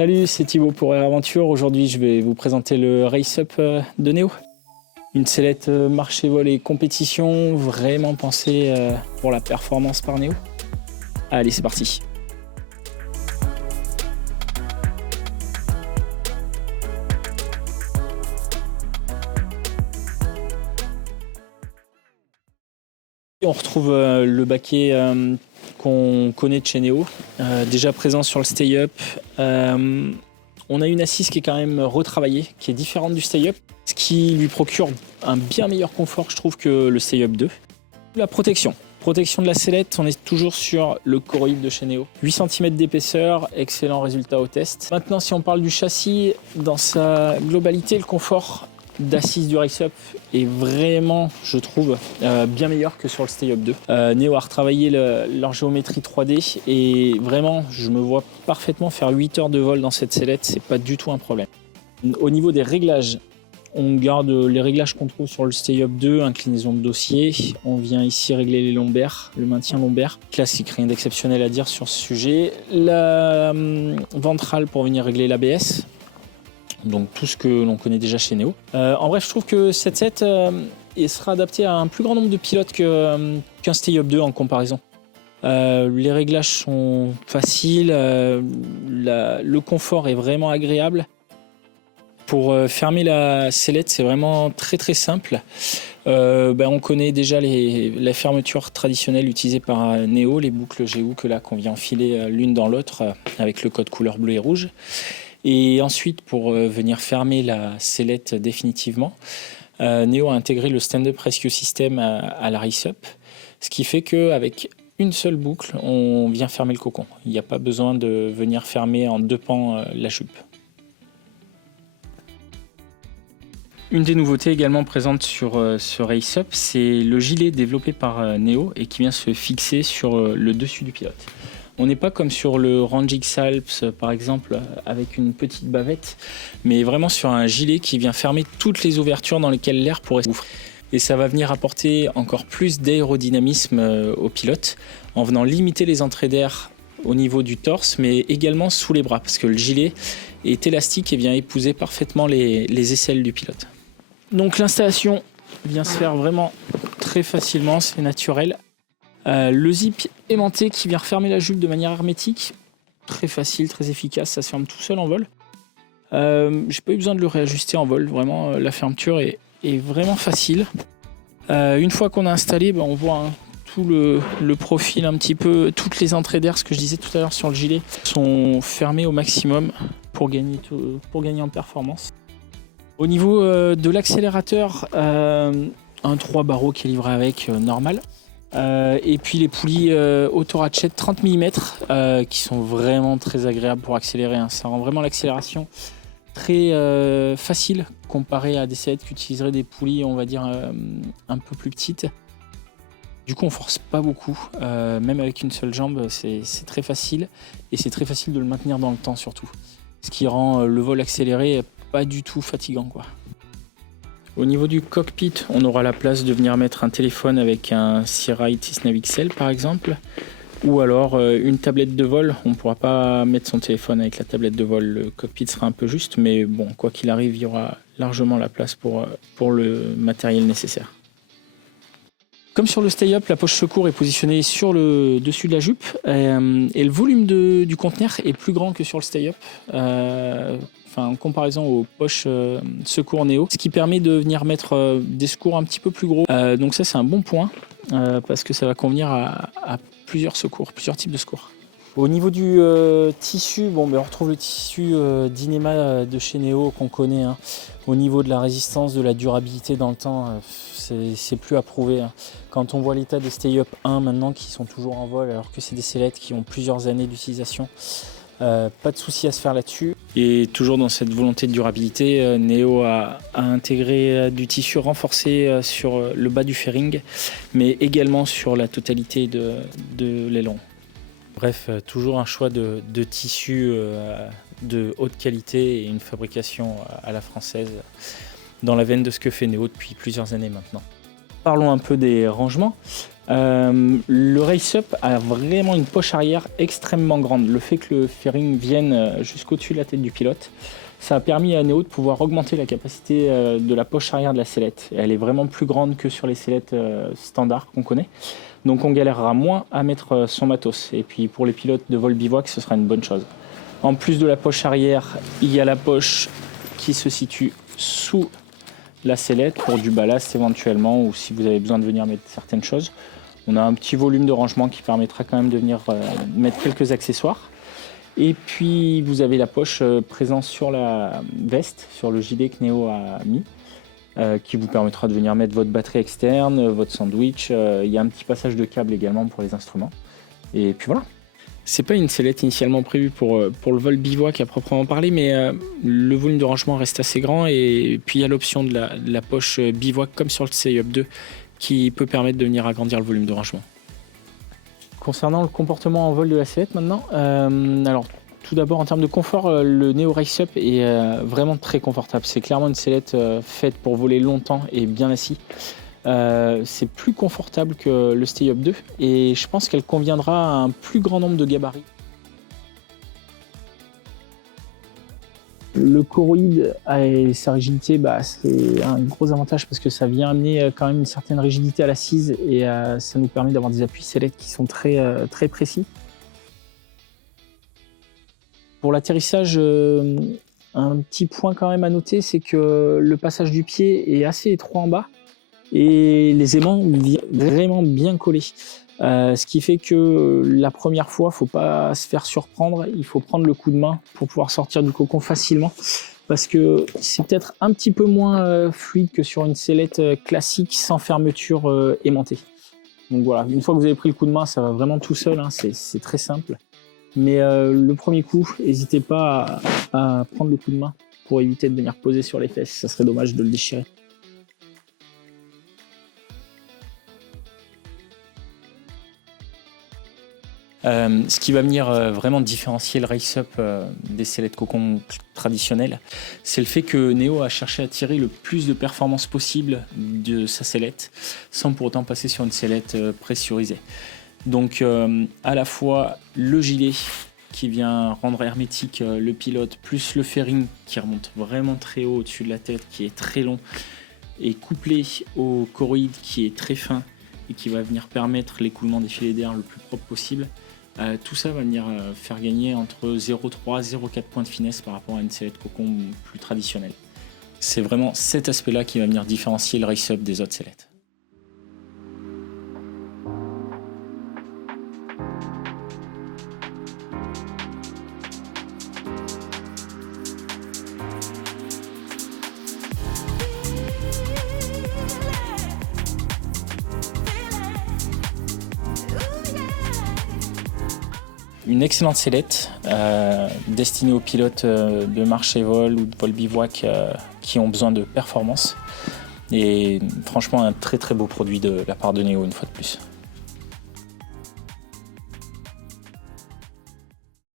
Salut, c'est Thibaut pour Air Aventure. Aujourd'hui, je vais vous présenter le Race Up de Neo. Une sellette marché vol et compétition, vraiment pensée pour la performance par Neo. Allez, c'est parti. On retrouve le baquet qu'on connaît de chez Neo, déjà présent sur le Stay Up. On a une assise qui est quand même retravaillée, qui est différente du Stay Up, ce qui lui procure un bien meilleur confort, je trouve, que le Stay Up 2. La protection. Protection de la sellette, on est toujours sur le Coroïde de chez Neo. 8 cm d'épaisseur, excellent résultat au test. Maintenant, si on parle du châssis, dans sa globalité, le confort d'assise du Race Up est vraiment, je trouve, bien meilleur que sur le Stay Up 2. Neo a retravaillé leur géométrie 3D et vraiment, je me vois parfaitement faire 8 heures de vol dans cette sellette, c'est pas du tout un problème. Au niveau des réglages, on garde les réglages qu'on trouve sur le Stay Up 2, inclinaison de dossier. On vient ici régler les lombaires, le maintien lombaire. Classique, rien d'exceptionnel à dire sur ce sujet. La ventrale pour venir régler l'ABS. Donc tout ce que l'on connaît déjà chez Neo. En bref, je trouve que cette set sera adaptée à un plus grand nombre de pilotes qu'un Stay Up 2 en comparaison. Les réglages sont faciles, le confort est vraiment agréable. Pour fermer la sellette, c'est vraiment très très simple. On connaît déjà la fermeture traditionnelle utilisée par Neo, les boucles G-Hook là qu'on vient enfiler l'une dans l'autre avec le code couleur bleu et rouge. Et ensuite, pour venir fermer la sellette définitivement, Neo a intégré le Stand-Up Rescue System à la Race Up, ce qui fait qu'avec une seule boucle, on vient fermer le cocon. Il n'y a pas besoin de venir fermer en deux pans la jupe. Une des nouveautés également présentes sur ce Race Up, c'est le gilet développé par Neo et qui vient se fixer sur le dessus du pilote. On n'est pas comme sur le Rangix Alps par exemple avec une petite bavette, mais vraiment sur un gilet qui vient fermer toutes les ouvertures dans lesquelles l'air pourrait s'ouvrir. Et ça va venir apporter encore plus d'aérodynamisme au pilote en venant limiter les entrées d'air au niveau du torse, mais également sous les bras, parce que le gilet est élastique et vient épouser parfaitement les aisselles du pilote. Donc l'installation vient se faire vraiment très facilement, c'est naturel. Le zip aimanté qui vient refermer la jupe de manière hermétique, très facile, très efficace, ça se ferme tout seul en vol. J'ai pas eu besoin de le réajuster en vol, vraiment la fermeture est vraiment facile. Une fois qu'on a installé, on voit tout le profil un petit peu, toutes les entrées d'air, ce que je disais tout à l'heure sur le gilet, sont fermées au maximum pour gagner en performance. Au niveau de l'accélérateur, un 3 barreaux qui est livré avec, normal. Et puis les poulies auto-ratchet 30 mm qui sont vraiment très agréables pour accélérer. Ça rend vraiment l'accélération très facile comparé à des sellettes qui utiliseraient des poulies, on va dire, un peu plus petites. Du coup, on force pas beaucoup, même avec une seule jambe, c'est très facile. Et c'est très facile de le maintenir dans le temps surtout. Ce qui rend le vol accéléré pas du tout fatigant, quoi. Au niveau du cockpit, on aura la place de venir mettre un téléphone avec un Searite 6 XL par exemple, ou alors une tablette de vol. On ne pourra pas mettre son téléphone avec la tablette de vol, le cockpit sera un peu juste, mais bon, quoi qu'il arrive, il y aura largement la place pour le matériel nécessaire. Comme sur le Stay Up, la poche secours est positionnée sur le dessus de la jupe et le volume du conteneur est plus grand que sur le Stay Up. En comparaison aux poches secours Neo, ce qui permet de venir mettre des secours un petit peu plus gros. Donc ça, c'est un bon point parce que ça va convenir à plusieurs secours, plusieurs types de secours. Au niveau du tissu, on retrouve le tissu Dyneema de chez Neo qu'on connaît. Au niveau de la résistance, de la durabilité dans le temps, c'est plus à prouver. Quand on voit l'état des Stay Up 1 maintenant qui sont toujours en vol alors que c'est des sellettes qui ont plusieurs années d'utilisation, pas de souci à se faire là-dessus. Et toujours dans cette volonté de durabilité, Neo a intégré du tissu renforcé sur le bas du fairing, mais également sur la totalité de l'aileron. Bref, toujours un choix de tissu de haute qualité et une fabrication à la française, dans la veine de ce que fait Neo depuis plusieurs années maintenant. Parlons un peu des rangements. Le Race Up a vraiment une poche arrière extrêmement grande. Le fait que le fairing vienne jusqu'au-dessus de la tête du pilote, ça a permis à Neo de pouvoir augmenter la capacité de la poche arrière de la sellette. Et elle est vraiment plus grande que sur les sellettes standards qu'on connaît. Donc on galérera moins à mettre son matos. Et puis pour les pilotes de vol bivouac, ce sera une bonne chose. En plus de la poche arrière, il y a la poche qui se situe sous la sellette pour du ballast éventuellement, ou si vous avez besoin de venir mettre certaines choses. On a un petit volume de rangement qui permettra quand même de venir mettre quelques accessoires. Et puis vous avez la poche présente sur la veste, sur le gilet que Neo a mis, qui vous permettra de venir mettre votre batterie externe, votre sandwich. Il y a un petit passage de câble également pour les instruments. Et puis voilà. C'est pas une sellette initialement prévue pour le vol bivouac à proprement parler, mais le volume de rangement reste assez grand. Et puis il y a l'option de la poche bivouac comme sur le CI-Up 2 qui peut permettre de venir agrandir le volume de rangement. Concernant le comportement en vol de la sellette maintenant, alors tout d'abord en termes de confort, le Neo Race Up est vraiment très confortable. C'est clairement une sellette faite pour voler longtemps et bien assis. C'est plus confortable que le Stay Up 2 et je pense qu'elle conviendra à un plus grand nombre de gabarits. Le choroïde et sa rigidité, c'est un gros avantage parce que ça vient amener quand même une certaine rigidité à l'assise et ça nous permet d'avoir des appuis sellettes qui sont très précis. Pour l'atterrissage, un petit point quand même à noter, c'est que le passage du pied est assez étroit en bas et les aimants viennent vraiment bien collés. Ce qui fait que la première fois, il ne faut pas se faire surprendre, il faut prendre le coup de main pour pouvoir sortir du cocon facilement parce que c'est peut-être un petit peu moins fluide que sur une sellette classique sans fermeture aimantée. Donc voilà, une fois que vous avez pris le coup de main, ça va vraiment tout seul, c'est très simple. Mais le premier coup, n'hésitez pas à prendre le coup de main pour éviter de venir poser sur les fesses, ça serait dommage de le déchirer. Ce qui va venir vraiment différencier le Race Up des sellettes cocon traditionnelles, c'est le fait que Neo a cherché à tirer le plus de performance possible de sa sellette sans pour autant passer sur une sellette pressurisée. Donc à la fois le gilet qui vient rendre hermétique le pilote, plus le fairing qui remonte vraiment très haut au-dessus de la tête, qui est très long, et couplé au choroïde qui est très fin et qui va venir permettre l'écoulement des filets d'air le plus propre possible. Tout ça va venir faire gagner entre 0,3 et 0,4 points de finesse par rapport à une sellette cocon plus traditionnelle. C'est vraiment cet aspect-là qui va venir différencier le Race Up des autres sellettes. Une excellente sellette destinée aux pilotes de marche et vol ou de vol bivouac qui ont besoin de performance. Et franchement, un très très beau produit de la part de Neo une fois de plus.